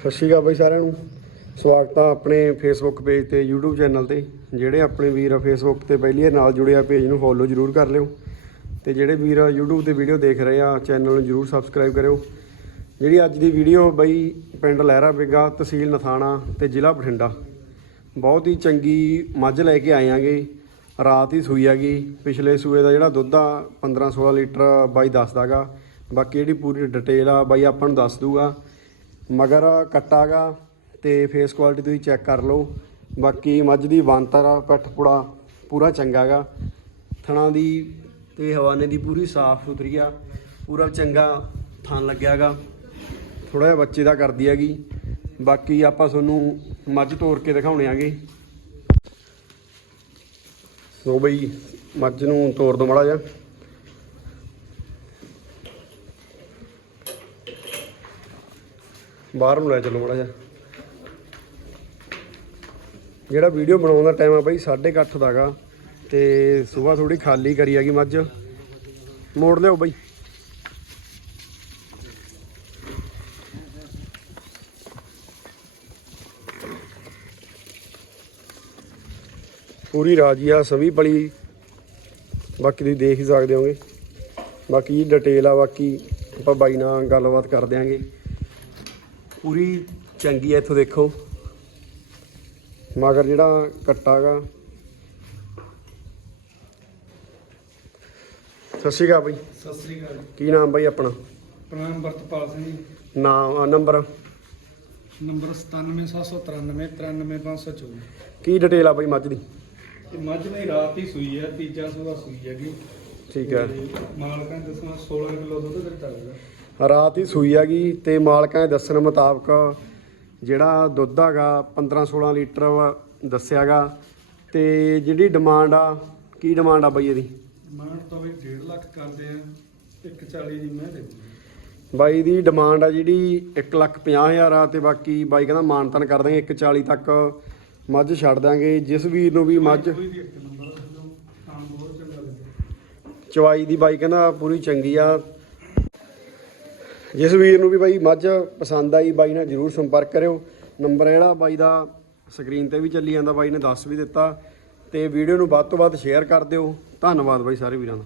ਸਤਿ ਸ਼੍ਰੀ ਅਕਾਲ ਬਾਈ ਸਾਰਿਆਂ ਨੂੰ। ਸਵਾਗਤ ਆ ਆਪਣੇ ਫੇਸਬੁੱਕ ਪੇਜ ਤੇ, YouTube ਚੈਨਲ ਤੇ, ਜਿਹੜੇ ਆਪਣੇ ਵੀਰ ਆ ਫੇਸਬੁੱਕ ਤੇ ਪਹਿਲੀ ਨਾਲ ਜੁੜੇ ਆ ਪੇਜ ਨੂੰ ਫੋਲੋ ਜਰੂਰ ਕਰ ਲਿਓ। ਤੇ ਜਿਹੜੇ ਵੀਰ YouTube ਤੇ ਵੀਡੀਓ ਦੇਖ ਰਹੇ ਆ ਚੈਨਲ ਨੂੰ ਜਰੂਰ ਸਬਸਕ੍ਰਾਈਬ ਕਰਿਓ। ਜਿਹੜੀ ਅੱਜ ਦੀ ਵੀਡੀਓ ਬਾਈ ਪਿੰਡ ਲਹਿਰਾ ਬਿੱਗਾ ਤਹਿਸੀਲ ਨਥਾਣਾ ਤੇ ਜ਼ਿਲ੍ਹਾ ਬਠਿੰਡਾ। ਬਹੁਤ ਹੀ ਚੰਗੀ ਮੱਝ ਲੈ ਕੇ ਆਏ ਆਂਗੇ। ਰਾਤ ਹੀ ਸੂਈ ਹੈਗੀ। ਪਿਛਲੇ ਸੂਏ ਦਾ ਜਿਹੜਾ ਦੁੱਧ ਆ 15 16 ਲੀਟਰ ਬਾਈ ਦੱਸਦਾਗਾ ਬਾਕੀ ਜਿਹੜੀ ਪੂਰੀ ਡਿਟੇਲ ਆ ਬਾਈ ਆਪਾਂ ਨੂੰ ਦੱਸ ਦੂਗਾ ਮਗਰ ਕੱਟਾਗਾ ਤੇ ਫੇਸ ਕੁਆਲਿਟੀ ਤੁਸੀਂ ਚੈੱਕ ਕਰ ਲਓ। ਬਾਕੀ ਮੱਝ ਦੀ ਬਾਂਤਰ ਆ, ਪਿੱਠ ਪੁੜਾ ਪੂਰਾ ਚੰਗਾਗਾ। ਥਣਾ ਦੀ ਤੇ ਹਵਾਨੇ ਦੀ ਪੂਰੀ ਸਾਫ਼ ਸੁਥਰੀ ਆ। ਪੂਰਾ ਚੰਗਾ ਥਣ ਲੱਗਿਆਗਾ। ਥੋੜਾ ਜਿਹਾ ਬੱਚੇ ਦਾ ਕਰਦੀ ਹੈਗੀ। ਬਾਕੀ ਆਪਾਂ ਤੁਹਾਨੂੰ ਮੱਝ ਤੋੜ ਕੇ ਦਿਖਾਉਣੇ ਆਗੇ। ਸੋ ਬਈ, ਮੱਝ ਨੂੰ ਤੋੜ ਦੋ ਮੜਾ ਜਾ ਬਾਹਰ ਨੂੰ ਲੈ ਚੱਲੋ ਮੜਾ ਜਾ ਜਿਹੜਾ ਵੀਡੀਓ ਬਣਾਉਣ ਦਾ ਟਾਈਮ ਆ ਬਈ 8:30 ਦਾਗਾ ਤੇ ਸਵੇਰ ਥੋੜੀ ਖਾਲੀ ਕਰੀ ਹੈਗੀ ਮੱਝ। ਮੋੜ ਲਿਓ ਬਾਈ। ਪੂਰੀ ਰਾਜੀ ਆ, ਸਵੀ ਪਲੀ। ਬਾਕੀ ਤੁਸੀਂ ਦੇਖ ਹੀ ਸਕਦੇ ਹੋਗੇ। ਬਾਕੀ ਡਿਟੇਲ ਆ, ਬਾਕੀ ਆਪਾਂ ਬਾਈ ਨਾਲ ਗੱਲਬਾਤ ਕਰ ਦਿਆਂਗੇ। ਪੂਰੀ ਚੰਗੀ ਆ ਇੱਥੋਂ ਦੇਖੋ। ਮਗਰ ਜਿਹੜਾ ਕੱਟਾਗਾ ਸਤਿ ਸ਼੍ਰੀ ਅਕਾਲ ਬਾਈ। ਸਤਿ ਸ੍ਰੀ ਅਕਾਲ ਕੀ ਨਾਮ ਬਾਈ ਆਪਣਾ? ਪ੍ਰਣਾਮ ਵਰਤਪਾਲ ਸਿੰਘ ਜੀ। ਨਾਮ ਨੰਬਰ? ਨੰਬਰ 97793 93524 ਕੀ ਡਿਟੇਲ ਆ ਬਾਈ ਮੱਝ ਦੀ? ਇਹ ਮੱਝ ਮੇਰੀ ਰਾਤ ਹੀ ਸੂਈ ਹੈ ਤੀਜਾ ਸੂਆ ਸੂਈ ਹੈਗੀ। ਠੀਕ ਹੈ। ਤੇ ਮਾਲਕਾਂ ਨੇ ਦੱਸਣਾ 16 ਕਿਲੋ ਦੁੱਧ ਦਿੱਤਾ ਹੈਗਾ ਰਾਤ ਹੀ ਸੂਈ ਹੈਗੀ ਤੇ ਮਾਲਕਾਂ ਦੇ ਦੱਸਣ ਮੁਤਾਬਕ ਜਿਹੜਾ ਦੁੱਧ ਹੈਗਾ 15 16 ਲੀਟਰ ਵਾ ਦੱਸਿਆਗਾ ਤੇ ਜਿਹੜੀ ਡਿਮਾਂਡ ਆ ਕੀ ਡਿਮਾਂਡ ਆ ਬਾਈ ਇਹਦੀ? ਮਾਨ ਤੋਂ ਵੀ 1.5 ਲੱਖ ਕਰਦੇ ਆ 140 ਦੀ ਮੈਂ ਦੇ ਬਾਈ ਦੀ ਡਿਮਾਂਡ ਆ ਜਿਹੜੀ 150000 ਆ ਤੇ ਬਾਕੀ ਬਾਈ ਕਹਿੰਦਾ ਮਾਨਤਨ ਕਰ ਦਾਂਗੇ 140 ਤੱਕ ਮੱਝ ਛੱਡ ਦਾਂਗੇ ਜਿਸ ਵੀਰ ਨੂੰ ਵੀ ਮੱਝ ਚਵਾਈ ਦੀ ਬਾਈ ਕਹਿੰਦਾ ਪੂਰੀ ਚੰਗੀ ਆ ਜਿਸ ਵੀਰ ਨੂੰ ਵੀ ਬਾਈ ਮੱਝ ਪਸੰਦ ਆਈ, ਬਾਈ ਨਾਲ ਜਰੂਰ ਸੰਪਰਕ ਕਰਿਓ। ਨੰਬਰ ਜਿਹੜਾ ਬਾਈ ਦਾ, ਸਕਰੀਨ ਤੇ ਵੀ ਚੱਲੀ ਜਾਂਦਾ, ਬਾਈ ਨੇ ਦੱਸ ਵੀ ਦਿੱਤਾ। ਤੇ ਵੀਡੀਓ ਨੂੰ ਵੱਧ ਤੋਂ ਵੱਧ ਸ਼ੇਅਰ ਕਰ ਦਿਓ। ਧੰਨਵਾਦ ਬਾਈ ਸਾਰੇ ਵੀਰਾਂ ਦਾ।